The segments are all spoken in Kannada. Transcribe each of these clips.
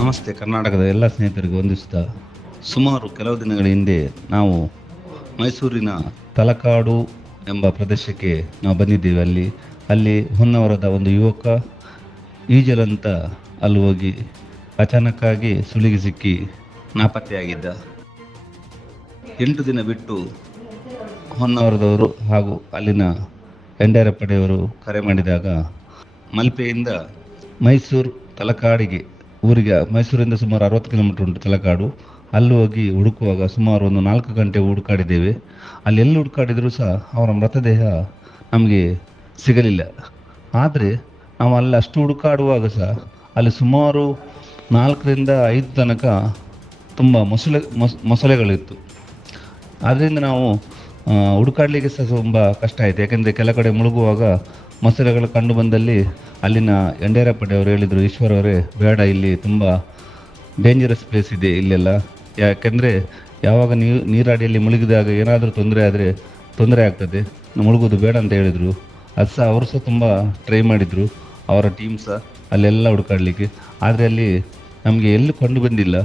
ನಮಸ್ತೆ ಕರ್ನಾಟಕದ ಎಲ್ಲ ಸ್ನೇಹಿತರಿಗೆ ವಂದಿಸುತ್ತಾ ಸುಮಾರು ಕೆಲವು ದಿನಗಳ ಹಿಂದೆ ನಾವು ಮೈಸೂರಿನ ತಲಕಾಡು ಎಂಬ ಪ್ರದೇಶಕ್ಕೆ ನಾವು ಬಂದಿದ್ದೇವೆ. ಅಲ್ಲಿ ಹೊನ್ನಾವರದ ಒಂದು ಯುವಕ ಈಜಲಂತ ಅಲ್ಲಿ ಹೋಗಿ ಅಚಾನಕ್ಕಾಗಿ ಸುಳಿಗೆ ಸಿಕ್ಕಿ ನಾಪತ್ತೆಯಾಗಿದ್ದ. 8 ದಿನ ಬಿಟ್ಟು ಹೊನ್ನಾವರದವರು ಹಾಗೂ ಅಲ್ಲಿನ ಎನ್ಡಿಆರ್ಎಫ್ ಪಡೆಯವರು ಕರೆ ಮಾಡಿದಾಗ ಮಲ್ಪೆಯಿಂದ ಮೈಸೂರು ತಲಕಾಡಿಗೆ ಊರಿಗೆ, ಮೈಸೂರಿಂದ ಸುಮಾರು 60 ಕಿಲೋಮೀಟರ್ ಉಂಟು ತಲಕಾಡು, ಅಲ್ಲಿ ಹೋಗಿ ಹುಡುಕುವಾಗ ಸುಮಾರು ಒಂದು 4 ಗಂಟೆ ಹುಡುಕಾಡಿದ್ದೇವೆ. ಅಲ್ಲಿ ಎಲ್ಲಿ ಹುಡುಕಾಡಿದರೂ ಸಹ ಅವರ ಮೃತದೇಹ ನಮಗೆ ಸಿಗಲಿಲ್ಲ. ಆದರೆ ನಾವು ಅಲ್ಲಿ ಅಷ್ಟು ಹುಡುಕಾಡುವಾಗ ಸಹ ಅಲ್ಲಿ ಸುಮಾರು 4ರಿಂದ 5 ತನಕ ತುಂಬ ಮೊಸಳೆಗಳಿತ್ತು. ಆದ್ದರಿಂದ ನಾವು ಹುಡುಕಾಡಲಿಕ್ಕೆ ಸಹ ತುಂಬ ಕಷ್ಟ ಆಯಿತು. ಯಾಕೆಂದರೆ ಕೆಲ ಕಡೆ ಮುಳುಗುವಾಗ ಮೊಸಳೆಗಳು ಕಂಡು ಬಂದಲ್ಲಿ ಅಲ್ಲಿನ ಎನ್ಡಿಆರ್ಎಫ್ ಪಡೆಯವರು ಹೇಳಿದರು, ಈಶ್ವರ್ ಅವರೇ ಬೇಡ, ಇಲ್ಲಿ ತುಂಬ ಡೇಂಜರಸ್ ಪ್ಲೇಸ್ ಇದೆ ಇಲ್ಲೆಲ್ಲ. ಯಾಕೆಂದರೆ ಯಾವಾಗ ನೀರಾಡಿಯಲ್ಲಿ ಮುಳುಗಿದಾಗ ಏನಾದರೂ ತೊಂದರೆ ಆಗ್ತದೆ, ಮುಳುಗೋದು ಬೇಡ ಅಂತ ಹೇಳಿದರು. ಅದು ಸಹ ಅವರು ಸಹ ತುಂಬ ಟ್ರೈ ಮಾಡಿದರು, ಅವರ ಟೀಮ್ ಸಹ ಅಲ್ಲೆಲ್ಲ ಹುಡುಕಾಡಲಿಕ್ಕೆ. ಆದರೆ ಅಲ್ಲಿ ನಮಗೆ ಎಲ್ಲೂ ಕಂಡು ಬಂದಿಲ್ಲ.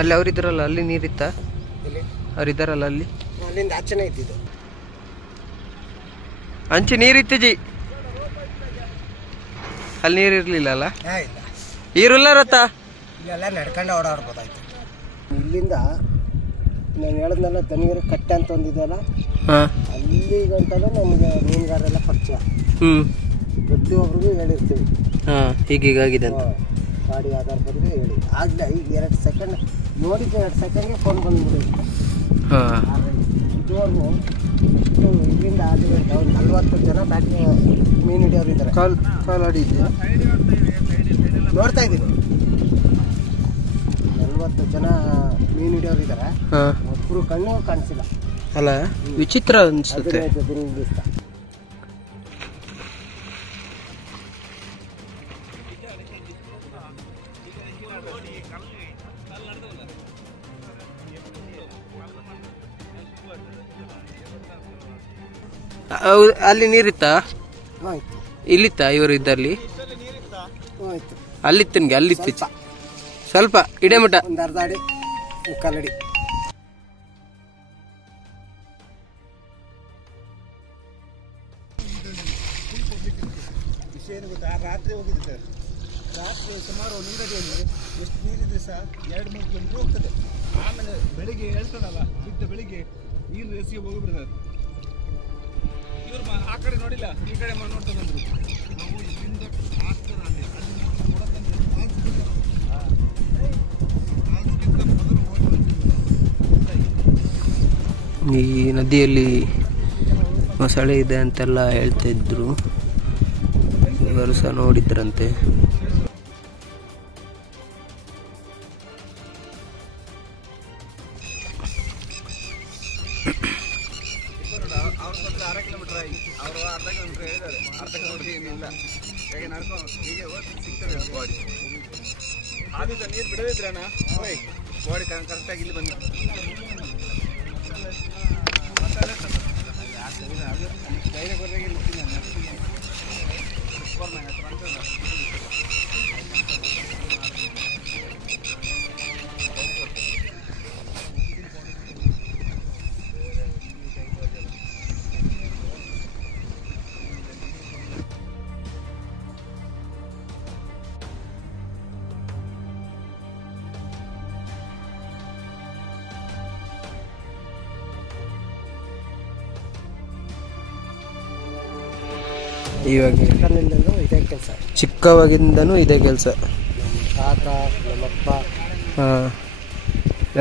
ಅಲ್ಲಿ ಅವರಿದ್ದಾರಲ್ಲ, ಅಲ್ಲಿ ನೀರಿತ್ತ? ಅವರಿದ್ದಾರಲ್ಲ ಅಲ್ಲಿ, ಅಲ್ಲಿಂದ ಆಚೆನೇ ಇದ್ದಿದ್ದು. ಅಂಚೆ ನೀರಿತ್ತು ಜಿ, ಅಲ್ಲಿ ನೀರಿರ್ಲಿಲ್ಲ ಅಲ್ಲ? ಇಲ್ಲ, ರಥ ಇಲ್ಲೆಲ್ಲ ನಡ್ಕೊಂಡು ಓಡಾಡ್ಬೋದಾಯ್ತು. ಇಲ್ಲಿಂದ ನಾನು ಹೇಳಿದ್ನಲ್ಲ ದನಿಗರ ಕಟ್ಟೆ ಅಂತ ಒಂದಿದೆಯಲ್ಲ, ಅಲ್ಲಿ ಗಂಟಲು ನಮಗೆ ಮೀನುಗಾರೆಲ್ಲ ಪರಿಚಯ. ಪ್ರತಿಯೊಬ್ಬರಿಗೂ ಹೇಳಿರ್ತೀವಿ ಹೀಗಾಗಿದೆ ಅಂತ. ಗಾಡಿ ಆಧಾರ ಬಂದರೆ ಹೇಳಿ. ಆಗಲೇ ಈಗ 2 ಸೆಕೆಂಡ್ ನೋಡಿದ್ದು, 2 ಸೆಕೆಂಡ್ಗೆ ಫೋನ್ ಬಂದ್ಬಿಡಿ. ಇದುವರೆಗೂ ಇಲ್ಲಿಂದ ಆದ ಒಂದು 40 ಜನ ಬ್ಯಾಟ್ರಿ ಮೀನು ಹಿಡಿಯೋರು ಇದ್ದಾರೆ. ಕಾಲ್ ಆಡಿದ್ದೆ ನೋಡ್ತಾ ಇದ್ದೀವಿ. 40 ಜನ ಮೀನು ಹಿಡಿಯೋರು ಇದ್ದಾರೆ, ಒಬ್ಬರು ಕಣ್ಣು ಕಾಣಿಸಿಲ್ಲ ಅಲ್ಲ. ವಿಚಿತ್ರ ಅನ್ಸುತ್ತೆ. ಅಲ್ಲಿ ನೀರಿತ್ತ? ಇಲ್ಲಿತ್ತ? ಇವರು ಇದ್ದಲ್ಲಿ ಅಲ್ಲಿತ್ತು. ನಿಮ್ಗೆ ಅಲ್ಲಿತ್ತು ಸ್ವಲ್ಪ ಇಡೇಮಠ, ಒಂದು ಅರ್ಧ ಅಡಿ, ಮುಕ್ಕಾಲಡಿ. ವಿಷಯ ಏನು ಗೊತ್ತಾ, ರಾತ್ರಿ ಹೋಗಿದ್ದೆ ಸರ್. ರಾತ್ರಿ ಸುಮಾರು 1 ಅಡಿಯಲ್ಲಿ ಎಷ್ಟು ನೀರಿದ್ರೆ ಸಹ 2-3 ಕಿಲೋಮೀಟರ್ ಹೋಗ್ತದೆ. ಆಮೇಲೆ ಬೆಳಿಗ್ಗೆ ಹೇಳ್ತಾನಲ್ಲ, ಬಿದ್ದ ಬೆಳಿಗ್ಗೆ ನೀರು ರೇಸಿಗೆ ಹೋಗಿಬಿಡ್ತಾರೆ. ಇವ್ರು ಆ ಕಡೆ ನೋಡಿಲ್ಲ, ಈ ಕಡೆ ನೋಡ್ತಾ ಬಂದರು. ನಾವು ಇಲ್ಲಿಂದ ಈ ನದಿಯಲ್ಲಿ ಮೊಸಳೆ ಇದೆ ಅಂತೆಲ್ಲ ಹೇಳ್ತಾ ಇದ್ರು, ಇವರು ಸಹ ನೋಡಿದ್ರಂತೆ. ಅರ್ಧ ಕಿಲೋಮೀಟರ್ ಅವರು ಅರ್ಧ ಕಿಲೋಮೀಟರ್ ಹೇಳಿದ್ದಾರೆ. ಅರ್ಧ ಕಿಲೋಮೀಟರ್ ಏನಿಲ್ಲ, ಹೇಗೆ ನಡ್ಕೊಂಡು ಹೀಗೆ ಸಿಗ್ತದೆ ಬಾಡಿ. ಆದ್ರಿಂದ ನೀರು ಬಿಡದಿದ್ರಣ್ಣ ಬಾಡಿ ಕರೆಕ್ಟಾಗಿ ಇಲ್ಲಿ ಬಂದು ಧೈರ್ಯ ಬರ್ದಾಗಿ ಇವಾಗ ಚಿಕ್ಕನಿಂದಲೂ ಇದೇ ಕೆಲಸ. ಚಿಕ್ಕವಾಗಿಂದನೂ ಇದೇ ಕೆಲಸ. ತಾತ ನಮ್ಮಪ್ಪ ಹಾಂ,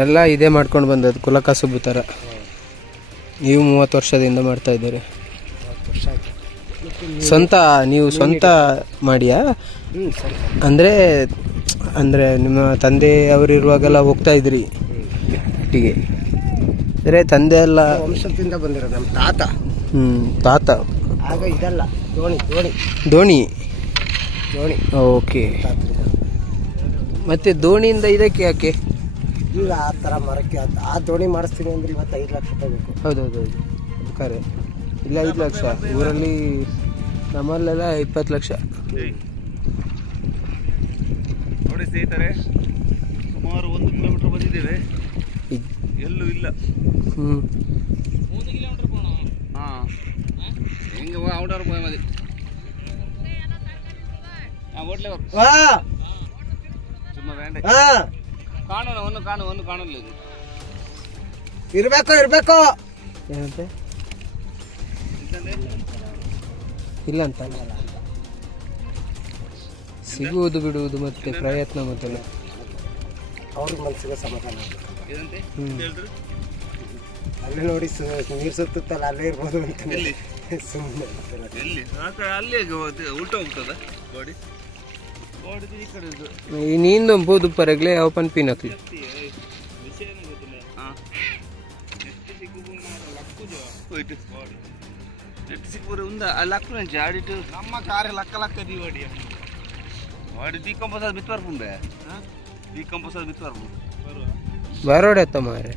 ಎಲ್ಲ ಇದೇ ಮಾಡ್ಕೊಂಡು ಬಂದದ್ದು ಕುಲ ಕಸುಬು ಥರ. ನೀವು 30 ವರ್ಷದಿಂದ ಮಾಡ್ತಾ ಇದ್ದೀರಿ. 20 ವರ್ಷ ಆಯ್ತು. ಸ್ವಂತ ನೀವು ಸ್ವಂತ ಮಾಡಿಯಾ? ಸರಿ. ಅಂದರೆ ನಿಮ್ಮ ತಂದೆ ಅವರಿರುವಾಗೆಲ್ಲ ಹೋಗ್ತಾ ಇದ್ರಿ ಒಟ್ಟಿಗೆ? ಅಂದರೆ ತಂದೆ ಎಲ್ಲ ವಂಶದಿಂದ ಬಂದಿರೋ ನಮ್ಮ ತಾತ. ತಾತ ಆಗ ಇದಲ್ಲ, ದೋಣಿ ದೋಣಿ ದೋಣಿ. ದೋಣಿ ಓಕೆ. ಮತ್ತೆ ದೋಣಿಯಿಂದ ಇದಕ್ಕೆ ಯಾಕೆ? ಈಗ ಆ ಥರ ಮರಕ್ಕೆ ಆ ದೋಣಿ ಮಾಡಿಸ್ತೀನಿ ಅಂದ್ರೆ ಇವತ್ತು 5 ಲಕ್ಷ ರೂಪಾಯಿ ಬೇಕು. ಹೌದೌದು, ಖರೆ. ಇಲ್ಲ 5 ಲಕ್ಷ, ಊರಲ್ಲಿ ನಮ್ಮಲ್ಲೆಲ್ಲ 20 ಲಕ್ಷ. ನೋಡಿ ಸ್ನೇಹಿತರೆ, ಸುಮಾರು 1 ಕಿಲೋಮೀಟರ್ ಬಂದಿದ್ದೇವೆ, ಎಲ್ಲೂ ಇಲ್ಲ. ಹಾಂ, ಹೆಂಗೆ ಔಟರ್ പോയാൽ മതി. ಹೋಟ್ಲೆ ಚುಮ್ಮಾ ಬೇಡ, ಕಾಣೋಣ, ಒಂದು ಕಾಣಲ್ಲ. ಇರ್ಬೇಕು ಏನಂತೆ? ಇಲ್ಲ ಅಂತ ಸಿಗುವುದು ಬಿಡುವುದು ಮತ್ತೆ ಪ್ರಯತ್ನ ಮೊದಲು. ಅವ್ರಿಗೆ ಮನಸ್ಸಿಗೆ ಸಮಾಧಾನ. ಅಲ್ಲೇ ನೋಡಿ ನೀರು ಸುತ್ತಲ್ಲ, ಅಲ್ಲೇ ಇರ್ಬೋದು ಅಂತ ಸುಮ್ಮನೆ ಅಲ್ಲಿ ಉಲ್ಟಾ ಹೋಗ್ತದ ಗಾಡಿ. ನೀನು ಬೋದು ಪರಗ್ಲೆ ಯಾವ ಪನ್ ಪಿನಕ್ಲಿ ನಮ್ಮ ಕಾರ್ ಲಕ್ಕ ದೀವಾಡಿ ವಾಡಿ ಡಿಕಂಪೋಸ್ ಬಿತ್ತವಾರ ಮುಂದೆ ಡಿಕಂಪೋಸ್ ಬಿತ್ತವಾರ ಬರೋಡೆತ್ತ ಮಾರೆ.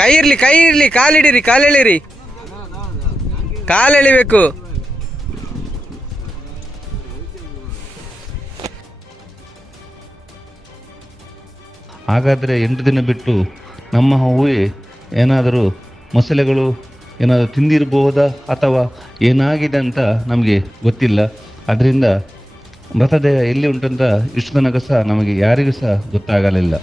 ಕೈ ಇರ್ಲಿ ಕಾಲಿಡಿರಿ, ಕಾಲೆಳಿರಿ, ಕಾಲೆಳಿಬೇಕು. ಹಾಗಾದರೆ 8 ದಿನ ಬಿಟ್ಟು ನಮ್ಮ ಹೂವೆ ಏನಾದರೂ ಮೊಸಳೆಗಳು ಏನಾದರೂ ತಿಂದಿರಬಹುದಾ ಅಥವಾ ಏನಾಗಿದೆ ಅಂತ ನಮಗೆ ಗೊತ್ತಿಲ್ಲ. ಅದರಿಂದ ಮೃತದೇಹ ಎಲ್ಲಿ ಉಂಟಂತ ಇಷ್ಟು ತನಕ ಸಹ ನಮಗೆ ಯಾರಿಗೂ ಸಹ ಗೊತ್ತಾಗಲಿಲ್ಲ.